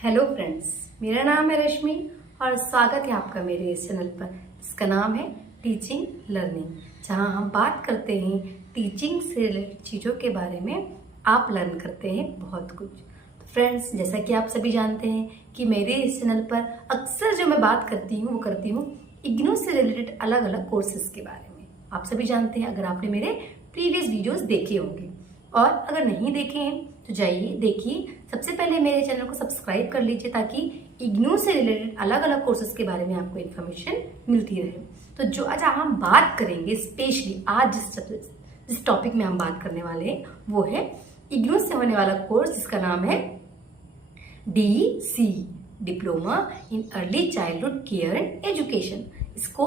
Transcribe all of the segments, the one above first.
Hello friends, मेरा नाम है रश्मि और स्वागत है आपका मेरे इस चैनल पर जिसका नाम है टीचिंग लर्निंग, जहां हम बात करते हैं टीचिंग से रिलेटेड चीज़ों के बारे में। आप लर्न करते हैं बहुत कुछ। तो फ्रेंड्स, जैसा कि आप सभी जानते हैं कि मेरे इस चैनल पर अक्सर जो मैं बात करती हूँ वो करती हूँ इग्नू से रिलेटेड अलग अलग कोर्सेज के बारे में। आप सभी जानते हैं, अगर आपने मेरे प्रीवियस वीडियोज़ देखे होंगे, और अगर नहीं देखे हैं तो जाइए देखिए। सबसे पहले मेरे चैनल को सब्सक्राइब कर लीजिए ताकि इग्नू से रिलेटेड अलग अलग कोर्सेज के बारे में आपको इन्फॉर्मेशन मिलती रहे। तो जो आज हम बात करेंगे, स्पेशली आज जिस टॉपिक में हम बात करने वाले हैं वो है इग्नू से होने वाला कोर्स जिसका नाम है DEC, diploma in early childhood care and education. इसको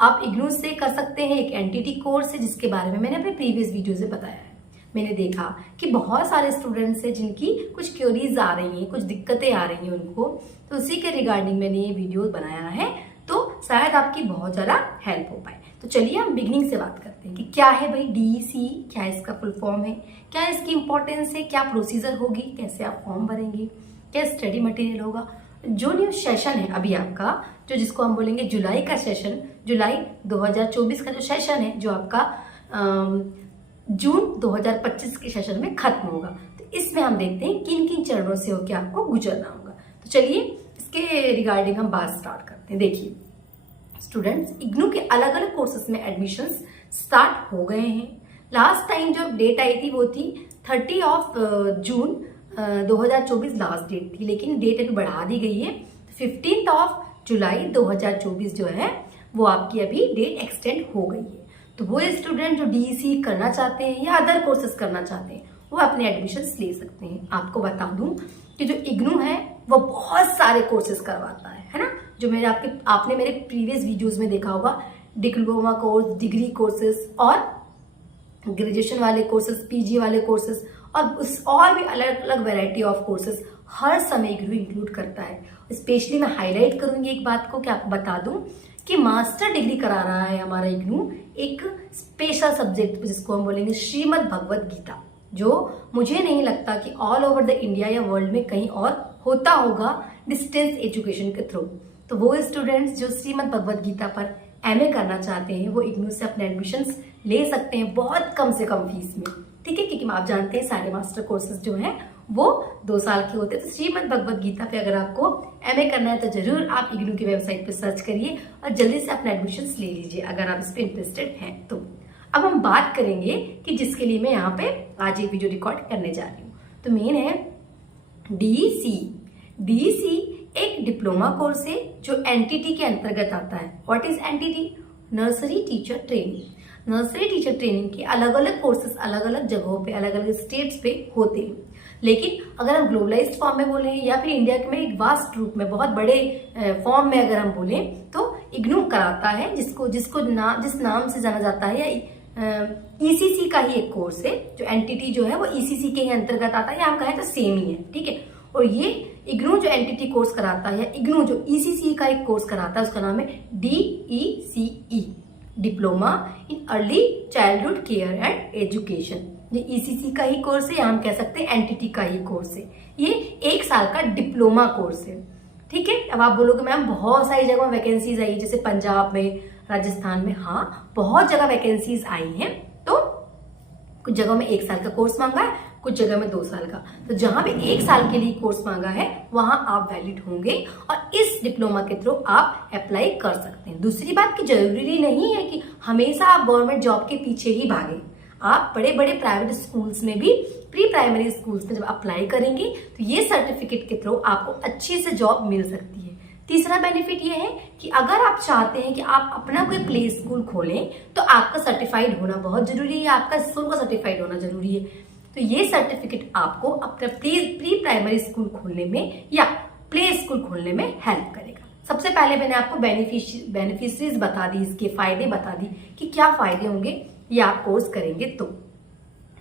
आप इग्नू से कर सकते हैं। एक एनटीटी कोर्स है जिसके बारे में मैंने अपने प्रीवियस वीडियो से बताया है। मैंने देखा कि बहुत सारे स्टूडेंट्स हैं जिनकी कुछ क्वेरीज आ रही हैं, कुछ दिक्कतें आ रही हैं उनको, तो उसी के रिगार्डिंग मैंने ये वीडियो बनाया है, तो शायद आपकी बहुत ज़्यादा हेल्प हो पाए। तो चलिए हम बिगनिंग से बात करते हैं कि क्या है भाई DEC, क्या इसका फुल फॉर्म है, क्या इसकी इंपॉर्टेंस है, क्या प्रोसीजर होगी, कैसे आप फॉर्म भरेंगे, क्या स्टडी मटेरियल होगा। जो न्यू सेशन है अभी आपका, जो जिसको हम बोलेंगे जुलाई का सेशन, जुलाई 2024 का जो सेशन है, जो आपका जून 2025 के सेशन में खत्म होगा। तो इसमें हम देखते हैं किन किन चरणों से होकर आपको गुजरना होगा। तो चलिए इसके रिगार्डिंग हम बात स्टार्ट करते हैं। देखिए स्टूडेंट्स, इग्नू के अलग अलग कोर्सेज में एडमिशंस स्टार्ट हो गए हैं। लास्ट टाइम जो डेट आई थी वो थी 30 जून 2024 लास्ट डेट थी, लेकिन डेट अभी बढ़ा दी गई है। 15 जुलाई 2024 जो है वो आपकी अभी डेट एक्सटेंड हो गई है। तो वो स्टूडेंट जो DEC करना चाहते हैं या अदर कोर्सेज करना चाहते हैं वो अपने एडमिशन्स ले सकते हैं। आपको बता दूं कि जो इग्नू है वो बहुत सारे कोर्सेज करवाता है ना। जो आपने मेरे प्रीवियस वीडियोस में देखा होगा, डिप्लोमा कोर्स, डिग्री कोर्सेज और ग्रेजुएशन वाले कोर्सेज, PG वाले कोर्सेज और भी अलग अलग वेराइटी ऑफ कोर्सेज हर समय इग्नू इंक्लूड करता है। स्पेशली मैं हाईलाइट करूंगी एक बात को कि आपको बता दूं कि मास्टर डिग्री करा रहा है हमारा इग्नू एक स्पेशल सब्जेक्ट जिसको हम बोलेंगे श्रीमद् भगवत गीता, जो मुझे नहीं लगता कि ऑल ओवर द इंडिया या वर्ल्ड में कहीं और होता होगा डिस्टेंस एजुकेशन के थ्रू। तो वो स्टूडेंट्स जो श्रीमद् भगवत गीता पर MA करना चाहते हैं वो इग्नू से अपने एडमिशन्स ले सकते हैं बहुत कम से कम फीस में, ठीक है। क्योंकि आप जानते हैं सारे मास्टर कोर्सेज जो हैं वो 2 साल के होते हैं। तो श्रीमद् भगवत गीता पे अगर आपको MA करना है तो जरूर आप इग्नू की वेबसाइट पे सर्च करिए और जल्दी से अपने एडमिशन्स ले लीजिए अगर आप इस पे इंटरेस्टेड हैं तो। अब हम बात करेंगे कि जिसके लिए मैं यहाँ पे आज एक वीडियो रिकॉर्ड करने जा रही हूँ। तो मेन है DEC एक डिप्लोमा कोर्स है जो NTT के अंतर्गत आता है। What is NTT? Nursery teacher training. Nursery teacher training के अलग अलग कोर्सेज अलग अलग जगहों पे, अलग अलग स्टेट्स पे होते हैं। लेकिन अगर हम ग्लोबलाइज्ड फॉर्म में बोलें या फिर इंडिया में एक वास्ट रूप में बहुत बड़े फॉर्म में अगर हम बोलें तो इग्नू कराता है जिस नाम से जाना जाता है, या ECC का ही एक कोर्स है। जो NTT जो है वो ECC के ही अंतर्गत आता है, या हम कहें तो सेम ही है, ठीक है। और ये इग्नू जो NTT कोर्स कराता है या इग्नू जो ECC का एक कोर्स कराता है उसका नाम है DECE, diploma in early childhood care and education. ये ECC का ही कोर्स है या हम कह सकते हैं NTT का ही कोर्स है। ये 1 साल का डिप्लोमा कोर्स है, ठीक है। अब आप बोलोगे मैम बहुत सारी जगह वैकेंसीज आई, जैसे पंजाब में, राजस्थान में, हाँ बहुत जगह वैकेंसीज आई हैं। तो कुछ जगह में 1 साल का कोर्स मांगा है, कुछ जगह में 2 साल का। तो जहां पे 1 साल के लिए कोर्स मांगा है वहां आप वैलिड होंगे और इस डिप्लोमा के थ्रू आप अप्लाई कर सकते हैं। दूसरी बात कि जरूरी नहीं है कि हमेशा आप गवर्नमेंट जॉब के पीछे ही भागें। आप बड़े बड़े प्राइवेट स्कूल्स में भी, प्री प्राइमरी स्कूल्स में जब अप्लाई करेंगे तो ये सर्टिफिकेट के थ्रू आपको अच्छी से जॉब मिल सकती है। तीसरा बेनिफिट ये है कि अगर आप चाहते हैं कि आप अपना कोई प्ले स्कूल खोलें तो आपका सर्टिफाइड होना बहुत जरूरी है, आपका स्कूल का सर्टिफाइड होना जरूरी है। तो ये सर्टिफिकेट आपको अपना प्री प्राइमरी स्कूल खोलने में या प्ले स्कूल खोलने में हेल्प करेगा। सबसे पहले मैंने आपको बेनिफिशरीज बता दी, इसके फायदे बता दी कि क्या फायदे होंगे ये आप कोर्स करेंगे तो।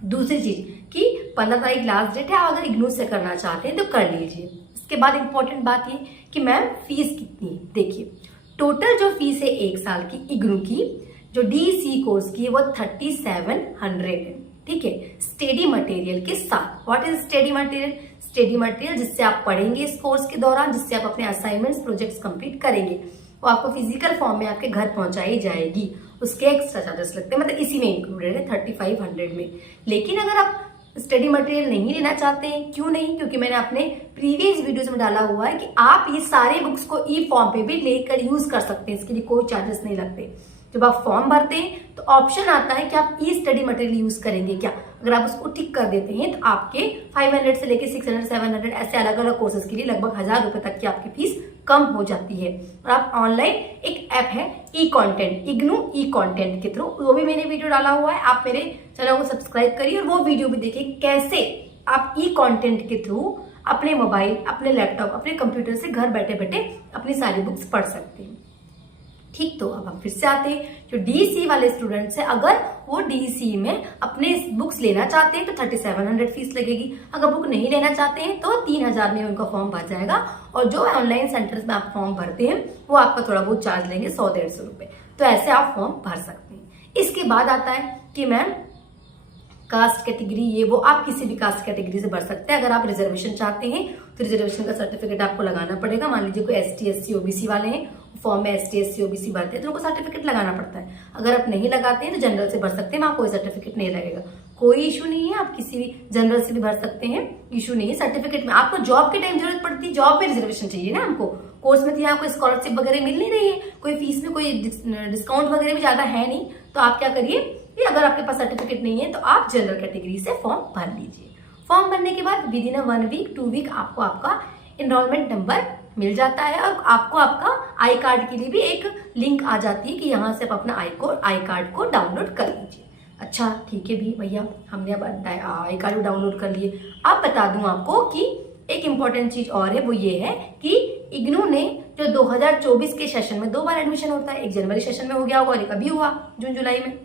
दूसरी चीज कि 15 तारीख लास्ट डेट है, आप अगर इग्नू से करना चाहते हैं तो कर लीजिए। इसके बाद इंपॉर्टेंट बात ये कि मैम फीस कितनी है। देखिए टोटल जो फीस है 1 साल की इग्नू की, जो DEC कोर्स की है वो 3700 है, ठीक है, स्टडी मटेरियल के साथ। What is study material? Study material जिससे आप पढ़ेंगे इस कोर्स के दौरान, जिससे आप अपने असाइनमेंट्स प्रोजेक्ट्स कंप्लीट करेंगे, वो आपको फिजिकल फॉर्म में आपके घर पहुंचाई जाएगी। उसके एक्स्ट्रा चार्जेस लगते हैं, मतलब इसी में इंक्लूडेड है 3500 में। लेकिन अगर आप स्टडी मटेरियल नहीं लेना चाहते हैं, क्यों नहीं? क्योंकि मैंने अपने प्रीवियस वीडियोस में डाला हुआ है कि आप ये सारे बुक्स को ई फॉर्म पे भी लेकर यूज कर सकते हैं, इसके लिए कोई चार्जेस नहीं लगते। जब आप फॉर्म भरते हैं तो ऑप्शन आता है कि आप ई स्टडी मटेरियल यूज करेंगे क्या। अगर आप उसको टिक कर देते हैं तो आपके 500 से लेके 600 700 ऐसे अलग अलग कोर्सेज के लिए लगभग 1000 रुपए तक की आपकी फीस कम हो जाती है। और आप ऑनलाइन एक ऐप है ई कंटेंट, इग्नू ई कंटेंट के थ्रू, वो भी मैंने वीडियो डाला हुआ है, आप मेरे चैनल को सब्सक्राइब करिए और वो वीडियो भी देखिए कैसे आप ई कंटेंट के थ्रू अपने मोबाइल, अपने लैपटॉप, अपने कंप्यूटर से घर बैठे बैठे अपनी सारी बुक्स पढ़ सकते हैं। ठीक, तो अब हम फिर से आते हैं जो डीसी वाले स्टूडेंट्स हैं, अगर वो डीसी में अपने बुक्स लेना चाहते हैं तो 3700 फीस लगेगी। अगर बुक नहीं लेना चाहते हैं तो 3000 में उनका फॉर्म भर जाएगा। और जो ऑनलाइन सेंटर्स में आप फॉर्म भरते हैं वो आपका थोड़ा बहुत चार्ज लेंगे, 100-150 रुपए। तो ऐसे आप फॉर्म भर सकते हैं। इसके बाद आता है कि मैम कास्ट कैटेगरी, ये वो आप किसी भी कास्ट कैटेगरी से भर सकते हैं। अगर आप रिजर्वेशन चाहते हैं तो रिजर्वेशन का सर्टिफिकेट आपको लगाना पड़ेगा। मान लीजिए कोई ST SC OBC वाले हैं, फॉर्म में ST SC OBC भरते हैं तो उनको सर्टिफिकेट लगाना पड़ता है। अगर आप नहीं लगाते हैं तो जनरल से भर सकते हैं, वहां कोई सर्टिफिकेट नहीं लगेगा, कोई इशू नहीं है। आप किसी भी जनरल से भी भर सकते हैं, इशू नहीं है। सर्टिफिकेट में आपको जॉब के टाइम जरूरत पड़ती है, जॉब में रिजर्वेशन चाहिए ना हमको। कोर्स में तो यहाँ कोई स्कॉलरशिप वगैरह मिल नहीं रही है, कोई फीस में कोई डिस्काउंट वगैरह भी ज्यादा है नहीं, तो आप क्या करिए कि अगर आपके पास सर्टिफिकेट नहीं है तो आप जनरल कैटेगरी से फॉर्म भर लीजिए। फॉर्म भरने के बाद विद इन 1 वीक 2 वीक आपको आपका एनरोलमेंट नंबर मिल जाता है और आपको आपका आई कार्ड के लिए भी एक लिंक आ जाती है कि यहाँ से आप अपना आई कार्ड को डाउनलोड कर लीजिए। अच्छा ठीक है भी भैया, हमने अब आई कार्ड डाउनलोड कर लिए। अब बता दूं आपको कि एक इम्पॉर्टेंट चीज और है, वो ये है कि इग्नू ने जो 2024 के सेशन में 2 बार एडमिशन होता है, एक जनवरी सेशन में हो गया होगा और एक अभी हुआ जून जुलाई में,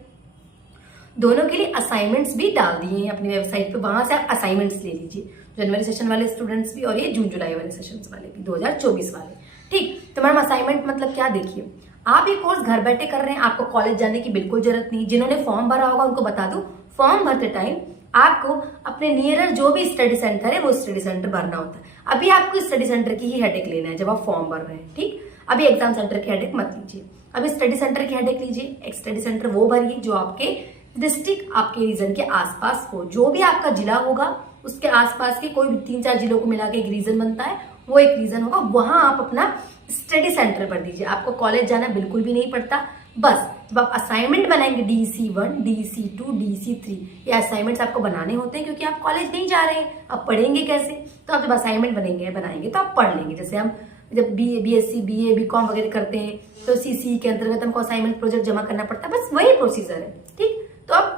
दोनों के लिए असाइनमेंट्स भी डाल दिए हैं अपनी वेबसाइट पे, वहां से आप असाइनमेंट्स ले लीजिए, जनवरी सेशन वाले स्टूडेंट्स भी और ये जून जुलाई वाले सेशन वाले भी, 2024 वाले। ठीक, तो मैडम असाइनमेंट मतलब क्या, देखिए आप ये कोर्स घर बैठे कर रहे हैं, आपको कॉलेज जाने की बिल्कुल जरूरत नहीं। जिन्होंने फॉर्म भरा होगा उनको बता दूं, फॉर्म भरते टाइम आपको अपने नियरर जो भी स्टडी सेंटर है वो स्टडी सेंटर भरना होता है। अभी आपको स्टडी सेंटर की ही हेडेक लेना है जब आप फॉर्म भर रहे हैं। ठीक, अभी एग्जाम सेंटर की हेडेक मत लीजिए, अभी स्टडी सेंटर की हेडेक लीजिए। एक स्टडी सेंटर वो भरिए जो आपके डिस्ट्रिक्ट, आपके रीजन के आसपास हो, जो भी आपका जिला होगा उसके आसपास के कोई भी 3-4 जिलों को मिला के एक रीजन बनता है, वो एक रीजन होगा, वहां आप अपना स्टडी सेंटर पर दीजिए। आपको कॉलेज जाना बिल्कुल भी नहीं पड़ता। बस जब आप असाइनमेंट बनाएंगे DC1, DC2, DC3, ये असाइनमेंट्स आपको बनाने होते हैं क्योंकि आप कॉलेज नहीं जा रहे हैं, आप पढ़ेंगे कैसे? तो आप जब असाइनमेंट बनाएंगे तो आप पढ़ लेंगे। जैसे हम जब BSc BA BCom वगैरह करते हैं तो CC के अंतर्गत हमको असाइनमेंट प्रोजेक्ट जमा करना पड़ता है, बस वही प्रोसीजर है। ठीक, तो अब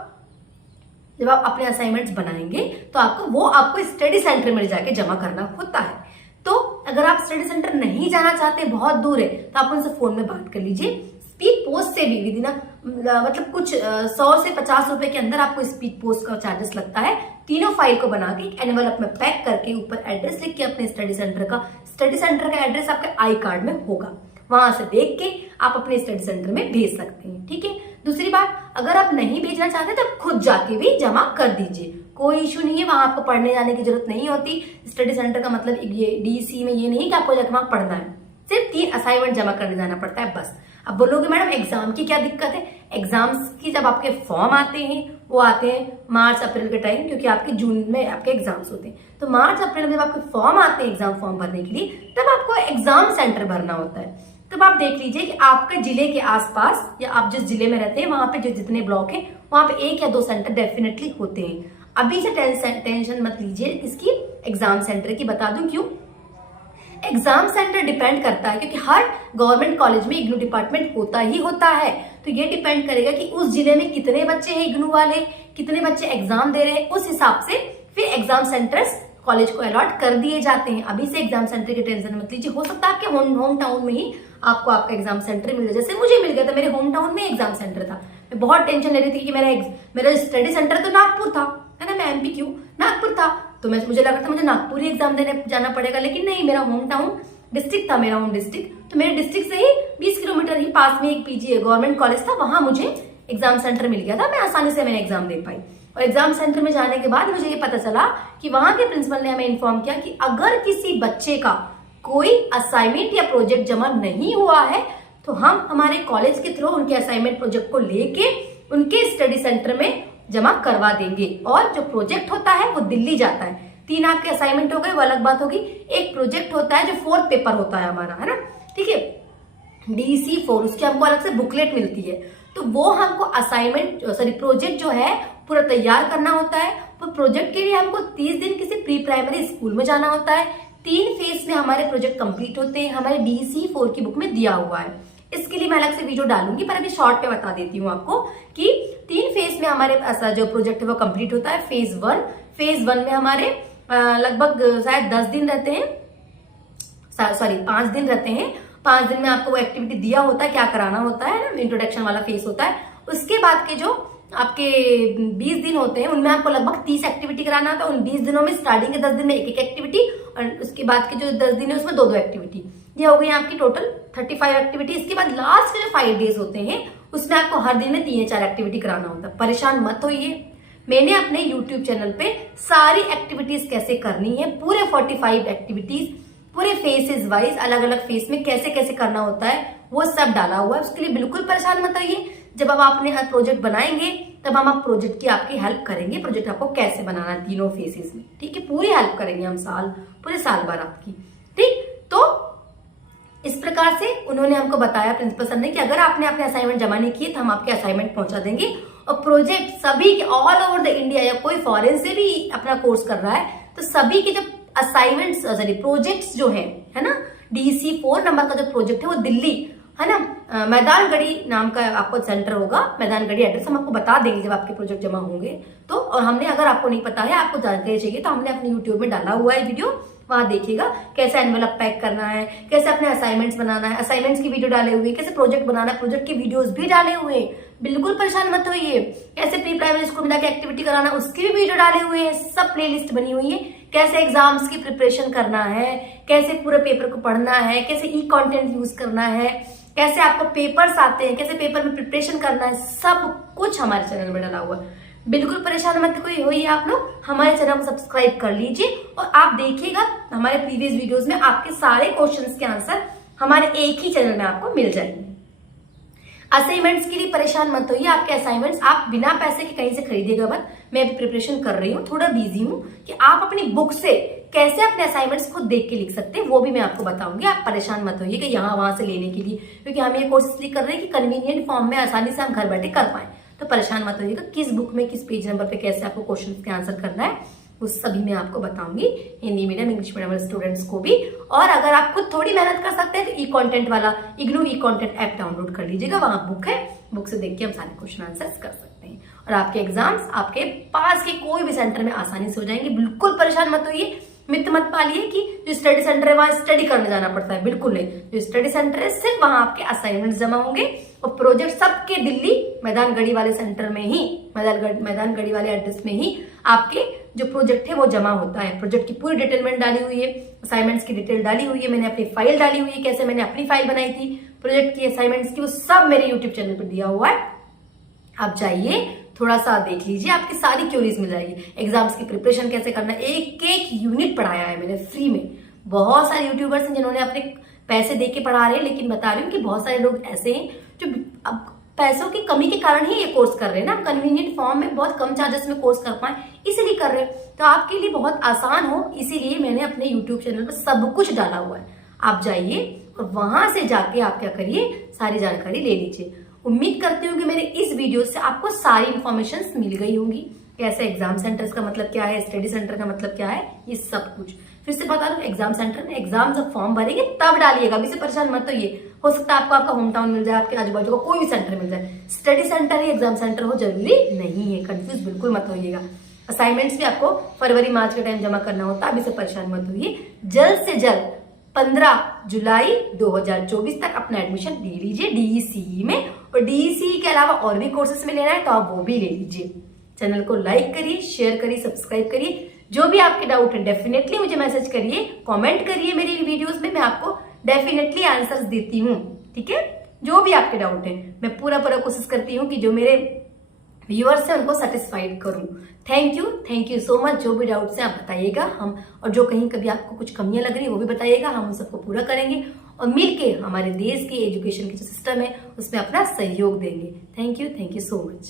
जब आप अपने असाइनमेंट्स बनाएंगे तो आपको स्टडी सेंटर में जाके जमा करना होता है। तो अगर आप स्टडी सेंटर नहीं जाना चाहते, बहुत दूर है, तो आप उनसे फोन में बात कर लीजिए। स्पीड पोस्ट से भी विदिन मतलब कुछ 100 से 50 रुपए के अंदर आपको स्पीड पोस्ट का चार्जेस लगता है। तीनों फाइल को बना के एक एनवेलप में पैक करके ऊपर एड्रेस लिख के अपने स्टडी सेंटर का एड्रेस आपके आई कार्ड में होगा, वहां से देख के आप अपने स्टडी सेंटर में भेज सकते हैं। ठीक है, दूसरी बात, अगर आप नहीं भेजना चाहते तो खुद जाके भी जमा कर दीजिए, कोई इशू नहीं है, वहां आपको पढ़ने जाने की जरूरत नहीं होती। स्टडी सेंटर का मतलब ये DC में ये नहीं कि आपको जाकर वहां पढ़ना है, सिर्फ 3 असाइनमेंट जमा करने जाना पड़ता है बस। अब बोलोगे मैडम एग्जाम की क्या दिक्कत है? एग्जाम्स की जब आपके फॉर्म आते हैं वो आते हैं मार्च अप्रैल के टाइम, क्योंकि आपके जून में आपके एग्जाम्स होते हैं, तो मार्च अप्रैल में जब आपके फॉर्म आते हैं एग्जाम फॉर्म भरने के लिए, तब आपको एग्जाम सेंटर भरना होता है। तब आप देख लीजिए कि आपके जिले के आसपास या आप जिस जिले में रहते हैं वहां पे जो जितने ब्लॉक हैं वहां पे 1 या 2 सेंटर डेफिनेटली होते हैं। अभी से टेंशन मत लीजिए इसकी एग्जाम सेंटर की, बता दूं क्यों। एग्जाम सेंटर डिपेंड करता है क्योंकि हर गवर्नमेंट कॉलेज में इग्नू डिपार्टमेंट होता ही होता है, तो ये डिपेंड करेगा कि उस जिले में कितने बच्चे हैं इग्नू वाले, कितने बच्चे एग्जाम दे रहे हैं, उस हिसाब से फिर एग्जाम सेंटर्स कॉलेज को अलॉट कर दिए जाते हैं। अभी से एग्जाम सेंटर की टेंशन मत लीजिए, हो सकता है आपके होम टाउन में ही आपको आपका एग्जाम सेंटर मिल जाए। जैसे मुझे मिल गया था, मेरे होम टाउन में एग्जाम सेंटर था। मैं बहुत टेंशन ले रही थी कि मेरा स्टडी सेंटर तो नागपुर था, है ना, मैं MP क्यों नागपुर था, तो मुझे लगा था मुझे नागपुर ही एग्जाम देने जाना पड़ेगा, लेकिन नहीं, मेरा होम टाउन डिस्ट्रिक्ट था, मेरा होम डिस्ट्रिक्ट, तो मेरे डिस्ट्रिक्ट से ही 20 किलोमीटर ही पास में एक PG गवर्नमेंट कॉलेज था, वहां मुझे एग्जाम सेंटर मिल गया था, मैं आसानी से मैंने एग्जाम दे पाई। और एग्जाम सेंटर में जाने के बाद मुझे ये पता चला कि वहां के प्रिंसिपल ने हमें इन्फॉर्म किया कि अगर किसी बच्चे का कोई असाइनमेंट या प्रोजेक्ट जमा नहीं हुआ है तो हम हमारे कॉलेज के थ्रू उनके असाइनमेंट प्रोजेक्ट को लेके उनके स्टडी सेंटर में जमा करवा देंगे। और जो प्रोजेक्ट होता है वो दिल्ली जाता है। 3 आपके असाइनमेंट हो गए, वो अलग बात होगी। एक प्रोजेक्ट होता है जो 4th पेपर होता है हमारा, है ना, ठीक है, DC4, उसकी हमको अलग से बुकलेट मिलती है। तो वो हमको प्रोजेक्ट जो है पूरा तैयार करना होता है। वो प्रोजेक्ट के लिए हमको 30 दिन किसी प्री प्राइमरी स्कूल में जाना होता है। 3 फेज में हमारे प्रोजेक्ट कंप्लीट होते हैं, हमारे DC4 की बुक में दिया हुआ है। इसके लिए मैं अलग से वीडियो डालूंगी, पर अभी शॉर्ट में बता देती हूँ आपको कि 3 फेज में हमारे जो प्रोजेक्ट है वो कंप्लीट होता है। फेज 1 में हमारे लगभग शायद 10 दिन रहते हैं, 5 दिन रहते हैं। 5 दिन में आपको वो एक्टिविटी दिया होता है, क्या कराना होता है ना, इंट्रोडक्शन वाला फेज होता है। उसके बाद के जो आपके 20 दिन होते हैं उनमें आपको लगभग 30 एक्टिविटी कराना होता है। उन 20 दिनों में स्टार्टिंग के 10 दिन में एक एक्टिविटी और उसके बाद के जो 10 दिन है उसमें 2 एक्टिविटी। ये हो गई आपकी टोटल 35 एक्टिविटी। इसके बाद लास्ट के जो 5 डेज होते हैं उसमें आपको हर दिन में 3 या 4 एक्टिविटी कराना होता है। परेशान मत होइए, मैंने अपने YouTube चैनल पे सारी एक्टिविटीज कैसे करनी है, पूरे 45 एक्टिविटीज पूरे फेसेस वाइज अलग अलग फेस में कैसे कैसे करना होता है वो सब डाला हुआ है। उसके लिए बिल्कुल परेशान मत होइए। जब अब आपने प्रोजेक्ट बनाएंगे तब हम आप प्रोजेक्ट की आपकी हेल्प करेंगे, प्रोजेक्ट आपको कैसे बनाना है तीनों फेसेस में, ठीक है, पूरी हेल्प करेंगे हम पूरे साल भर आपकी, ठीक। तो इस प्रकार से उन्होंने हमको बताया प्रिंसिपल सर ने कि अगर आपने अपने असाइनमेंट जमा नहीं किए तो हम आपके असाइनमेंट पहुंचा देंगे। और प्रोजेक्ट सभी के ऑल ओवर द इंडिया या कोई फॉरेन से भी अपना कोर्स कर रहा है तो सभी के जो असाइनमेंट्स प्रोजेक्ट्स जो है ना, DC4 नंबर का जो प्रोजेक्ट है वो दिल्ली, है ना, मैदानगढ़ी नाम का आपको सेंटर होगा। मैदानगढ़ी एड्रेस हम आपको बता देंगे जब आपके प्रोजेक्ट जमा होंगे तो। और हमने, अगर आपको नहीं पता है, आपको जानकारी चाहिए तो हमने अपने YouTube में डाला हुआ है वीडियो, वहां देखिएगा कैसे एनवेलप पैक करना है, कैसे अपने असाइनमेंट्स बनाना है, असाइनमेंट्स की वीडियो डाले हुए, कैसे प्रोजेक्ट बनाना है, प्रोजेक्ट की वीडियोस भी डाले हुए। बिल्कुल परेशान मत होइए। कैसे प्री प्राइमरी स्कूल में जाके एक्टिविटी कराना उसकी भी वीडियो डाले हुए हैं, सब प्लेलिस्ट बनी हुई है। कैसे एग्जाम्स की प्रिपरेशन करना है, कैसे पूरे पेपर को पढ़ना है, कैसे कंटेंट यूज करना है, कैसे आपको पेपर्स आते हैं, कैसे पेपर में प्रिपरेशन करना है, सब कुछ हमारे चैनल में डाला हुआ है। बिल्कुल परेशान मत कोई होइए, आप लोग हमारे चैनल को सब्सक्राइब कर लीजिए और आप देखिएगा हमारे प्रीवियस वीडियोस में आपके सारे क्वेश्चंस के आंसर हमारे एक ही चैनल में आपको मिल जाएंगे। असाइनमेंट्स के लिए परेशान मत होइए। आपके असाइनमेंट्स आप बिना पैसे के कहीं से खरीदिएगा मत। मैं अभी प्रिपरेशन कर रही हूँ, थोड़ा बिजी हूँ, कि आप अपनी बुक से कैसे अपने असाइनमेंट्स खुद देख के लिख सकते हैं वो भी मैं आपको बताऊंगी। आप परेशान मत होइए कि यहाँ वहां से लेने के लिए, क्योंकि हम ये कोर्स इसलिए कर रहे हैं कि कन्वीनियंट फॉर्म में आसानी से हम घर बैठे कर पाए। तो परेशान मत होइएगा, किस बुक में किस पेज नंबर पे कैसे आपको क्वेश्चन के आंसर करना है वो सभी मैं आपको बताऊंगी, Hindi medium English medium students को भी। और अगर आप खुद थोड़ी मेहनत कर सकते हैं तो कंटेंट वाला इग्नू कंटेंट ऐप डाउनलोड कर लीजिएगा, वहां बुक है, बुक से देख के हम सारे क्वेश्चन आंसर्स कर सकते हैं और आपके एग्जाम्स आपके पास के कोई भी सेंटर में आसानी से हो जाएंगे। बिल्कुल परेशान मत होइए, मित मत पालिए कि जो स्टडी सेंटर है वहां स्टडी करने जाना पड़ता है, बिल्कुल नहीं। जो स्टडी सेंटर है सिर्फ वहां आपके असाइनमेंट जमा होंगे और प्रोजेक्ट सबके दिल्ली मैदानगढ़ी वाले सेंटर में ही, मैदानगढ़ी वाले एड्रेस में ही आपके जो प्रोजेक्ट है वो जमा होता है। प्रोजेक्ट की पूरी डिटेल मैंने डाली हुई है, असाइनमेंट्स की डिटेल डाली हुई है, मैंने अपनी फाइल डाली हुई है, कैसे मैंने अपनी फाइल बनाई थी प्रोजेक्ट की, असाइनमेंट्स की, वो सब मेरे यूट्यूब चैनल पर दिया हुआ है। आप जाइए, थोड़ा सा देख लीजिए, आपकी सारी क्यूरीज मिल जाएगी। एग्जाम्स की प्रिपरेशन कैसे करना है, एक एक यूनिट पढ़ाया है मैंने फ्री में। बहुत सारे यूट्यूबर्स हैं जिन्होंने अपने पैसे दे के पढ़ा रहे हैं, लेकिन बता रही हूँ कि बहुत सारे लोग ऐसे हैं जो अब पैसों की कमी के कारण ही ये कोर्स कर रहे हैं ना, कन्वीनियंट फॉर्म में बहुत कम चार्जेस में कोर्स कर पाए इसीलिए कर रहे हैं। तो आपके लिए बहुत आसान हो इसीलिए मैंने अपने यूट्यूब चैनल पर सब कुछ डाला हुआ है। आप जाइए और वहां से जाके आप क्या करिए, सारी जानकारी ले लीजिए। उम्मीद करती हूँ कि मेरे इस वीडियो से आपको सारी इंफॉर्मेशन मिल गई होंगी। कैसे एग्जाम सेंटर्स का मतलब क्या है, स्टडी सेंटर का मतलब क्या है, ये सब कुछ फिर से बता दूं। एग्जाम सेंटर में एग्जाम जब फॉर्म भरेंगे तब डालिएगा, अभी से परेशान मत होइए। हो सकता है आपको आपका होम टाउन मिल जाए, आपके आजू बाजू का कोई भी सेंटर मिल जाए, स्टडी सेंटर ही एग्जाम सेंटर हो जरूरी नहीं है, कंफ्यूज बिल्कुल मत होइएगा। असाइनमेंट्स भी आपको फरवरी मार्च के टाइम जमा करना होता है, अभी से परेशान मत होइए। जल्द से जल्द 15 जुलाई 2024 तक अपना एडमिशन ले लीजिए DECE में, और DECE के अलावा और भी कोर्सेस में लेना है तो आप वो भी ले लीजिए। चैनल को लाइक करिए, शेयर करिए, सब्सक्राइब करिए। जो भी आपके डाउट है डेफिनेटली मुझे मैसेज करिए, कमेंट करिए मेरी वीडियोस में, मैं आपको डेफिनेटली आंसर्स देती हूँ, ठीक है। जो भी आपके डाउट है मैं पूरा कोशिश करती हूँ कि जो मेरे व्यूअर्स से उनको सेटिस्फाइड करूं। Thank you so much. जो भी डाउट्स हैं आप बताइएगा हम, और जो कहीं कभी आपको कुछ कमियां लग रही है वो भी बताइएगा, हम उन सबको पूरा करेंगे और मिलके हमारे देश की एजुकेशन की जो सिस्टम है उसमें अपना सहयोग देंगे। Thank you so much.